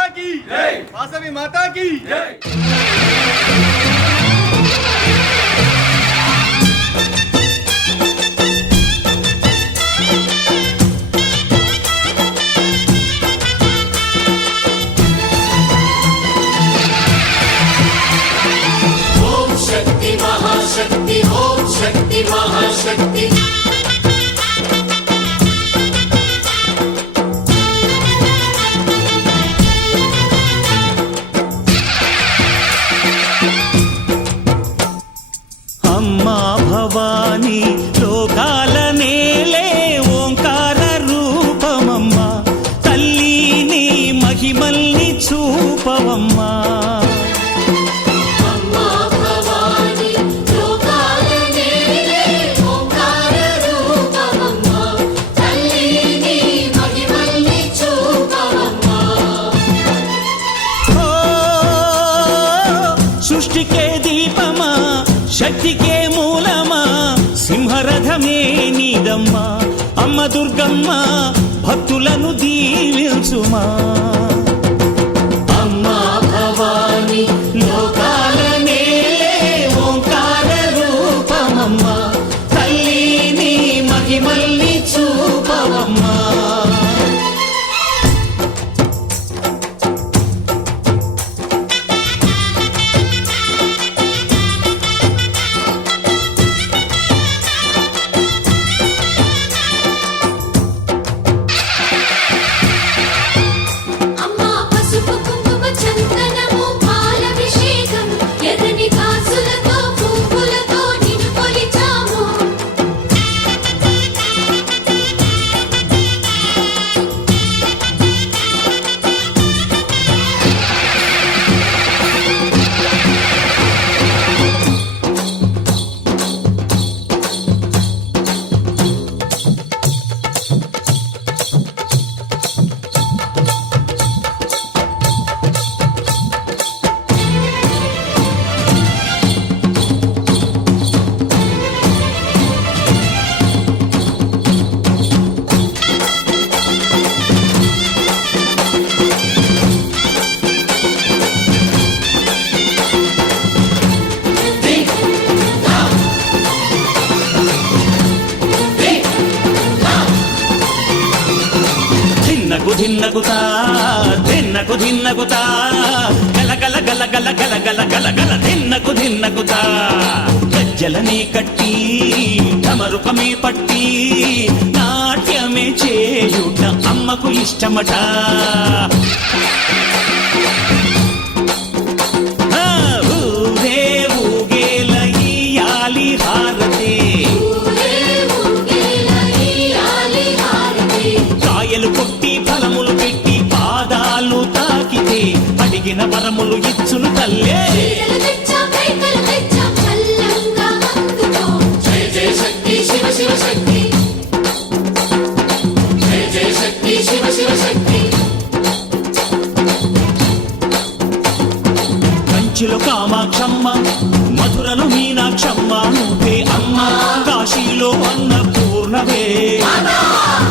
माता की जय, वासवी माता की जय। ओम शक्ति महाशक्ति, ओम शक्ति महाशक्ति। అమ్మా భవానీ లోకాల నేలే ఓంకార రూపమమ్మా, తల్లిని మహిమల్ని చూపవమ్మా. అమ్మా భవానీ లోకాల నేలే ఓంకార రూపమమ్మా, తల్లిని మహిమల్ని చూపవమ్మా. ఓ సృష్టికే దీపమా, శక్తికే మూలమా, సింహరథమే నీదమ్మా. అమ్మ దుర్గమ్మ భక్తులను దీవించుమా. అమ్మా భవానీ లోకాల నేలే ఓంకార రూపమమ్మా, తల్లిని మహిమల్ని చూపవమ్మా. అమ్మా పసుపు కుంకుమ చందనము పాలభిషేకం, ఎర్రని కాసులతో పువ్వులతో నిన్ను కొలిచాము. ధిన్నకు ధిన్నకుతా ధిన్నకు ధిన్నకుతా, గల గల గల గల గల గల గల గల ధిన్నకు ధిన్నకుతా. గజ్జలనే కట్టి ఢమరుకమే పట్టి నాట్యమే చేయుట అమ్మకు ఇష్టమట. ఆ, ఊరే ఊగేల ఇయ్యాలి హారతి, ఊరే ఊగేల ఇయ్యాలి హారతి. కాయలు కొట్టి ఫలములు పెట్టి పాదాలు తాకితే అడిగిన వరములు ఇచ్చును తల్లే. చీరలు తెచ్చాం, రేఖలు తెచ్చాం, చల్లంగా అందుకో. జయ జయ శక్తి శివ శివ శక్తి, జయ జయ శక్తి శివ శివ శక్తి. కంచిలో కామాక్షమ్మ, మధురలో మీనాక్షమ్మ నువ్వే అమ్మ. కాశీలో అన్నపూర్ణవే,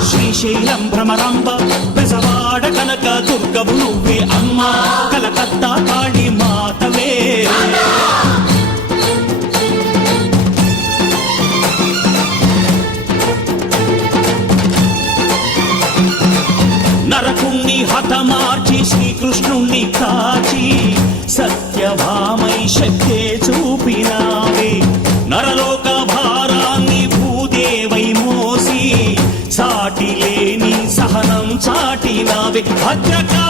శ్రీశైలం భ్రమరాంబ, బెజవాడ కనక దుర్గవు నువ్వే అమ్మ. కలకత్తా కాళీ మాతవే. నరకుణ్ణి హతమార్చి శ్రీకృష్ణుణ్ణి కాచి సత్యభామై శక్తే చూపినావే. నరలోక భారాన్ని భూదేవై మోసి సాటి లేని సహనం చాటినావే. భద్రకా